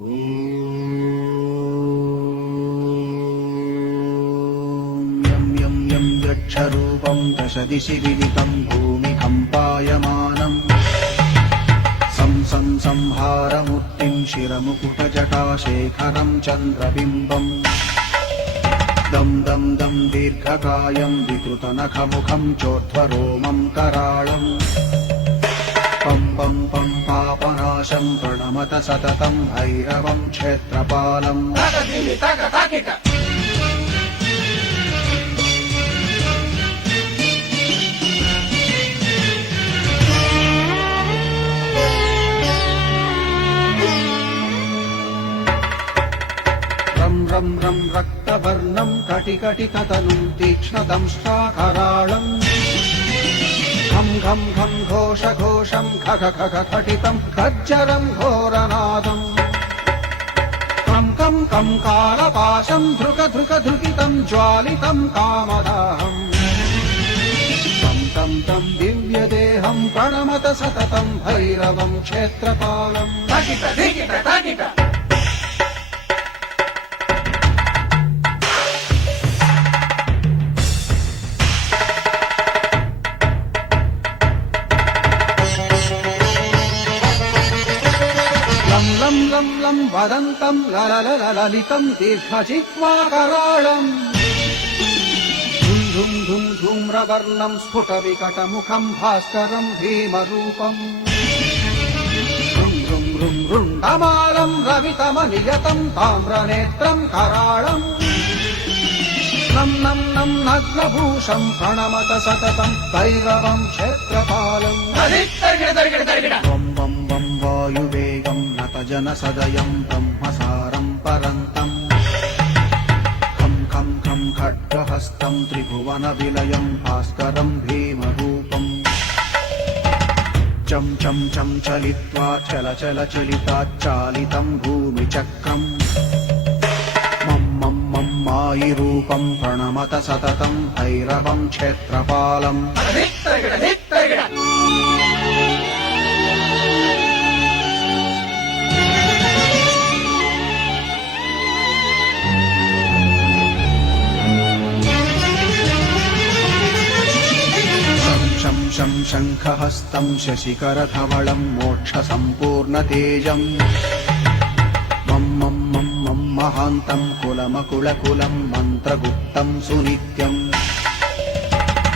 यं यं यं यक्षरूपं दशदिशि विदितं भूमिकम्पायमानम् संहारमूर्तिं शिरमुकुटजटाशेखरं चन्द्रबिम्बम् दं दं दं दीर्घकायं विकृतनखमुखं चोर्ध्वरोमं कराळम् पं पं पं पापनाशं प्रणमत सततं भैरवं क्षेत्रपालम् रं रं रक्तवर्णं कटिकटिततनुं तीक्ष्णदंष्ट्राकराळम् घं घं घं घोषघोषं खग खग खटितं खज्जरं घोरनादम् कं कं कं कालपाशं धृक धृक धृकितं ज्वालितं कामदाहम् तं तं तं दिव्यदेहं प्रणमत सततं भैरवं क्षेत्रपालम् लं लं लं वदन्तं ललितं दीर्घजिह्वाकराळम् धुं धुं धुं धूम्रवर्णं स्फुटविकटमुखं भास्करं भीमरूपम् रुं रुं रुण्डमालं रवितमनियतं ताम्रनेत्रं कराळम् नं नं नं नग्नभूषं प्रणमत सततं भैरवं क्षेत्रपालम् वं वं वं वायुवेगं नतजनसदयं ब्रह्मसारं परन्तम् खं खं खं खड्गहस्तं त्रिभुवनविलयं भास्करं भीमरूपम् चं चं चं चलित्वा चल चल चलिताच्चालितं भूमिचक्रम् मं मं मं मायिरूपं प्रणमत सततं भैरवं क्षेत्रपालम् शं शं शङ्खहस्तं शशिकरधवलं मोक्षसम्पूर्णतेजम् मं मं मं मं महान्तं कुलमकुलकुलं मन्त्रगुप्तं सुनित्यम्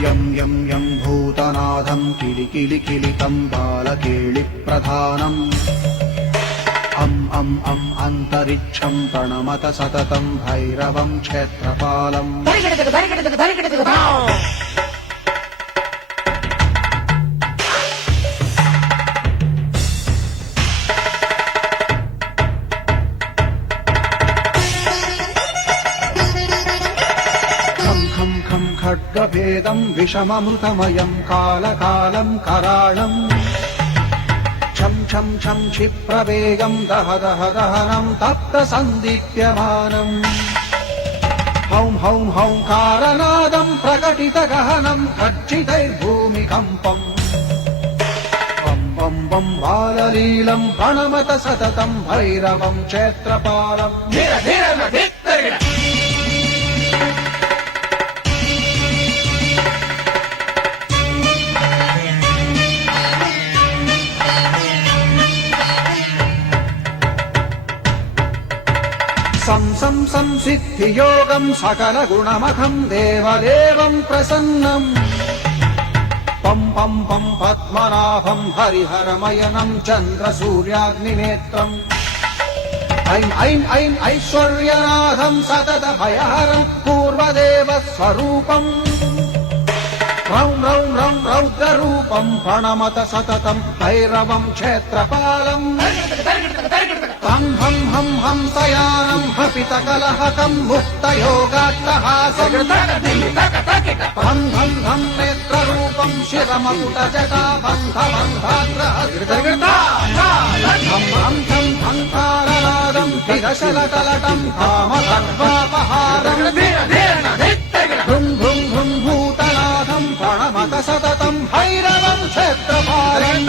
यं यं यं भूतनाथं किलिकिलिकिलितं बालकेलिप्रधानम् अम् अन्तरिक्षं प्रणमत सततं भैरवं क्षेत्रपालम् खड्गभेदं विषममृतमयं कालकालं कराळम् छं छं छं क्षिप्रवेगं दह दह दहनं तप्तसन्दीप्यमानम् हौं हौं हौंकारनादं प्रकटितगहनं खच्चितैर्भूमिकम्पम् वं वं वं बाललीलं प्रणमत सततं भैरवं क्षेत्रपालम् संसिद्धियोगं सकलगुणमखं देवदेवं प्रसन्नम् पं पं पं पद्मनाभं हरिहरमयनं चन्द्रसूर्याग्निनेत्रम् ऐं ऐं ऐं ऐश्वर्यनाथं सततभयहरं पूर्वदेवस्वरूपम् रौं रौं रौं रौद्ररूपं प्रणमत सततं भैरवं क्षेत्रपालम् हं हं हं हंसयानं हपितकलहकं मुक्तयोगाट्टहासम् हं हं हं नेत्ररूपं शिरमकुटजटाबन्धबन्धाग्रहं हं हं हंकारनादं विरशलकलटं कामखड्वापहारम् भृं भृं भृं भूतनाथं प्रणमत सततं भैरवं क्षेत्रपालम्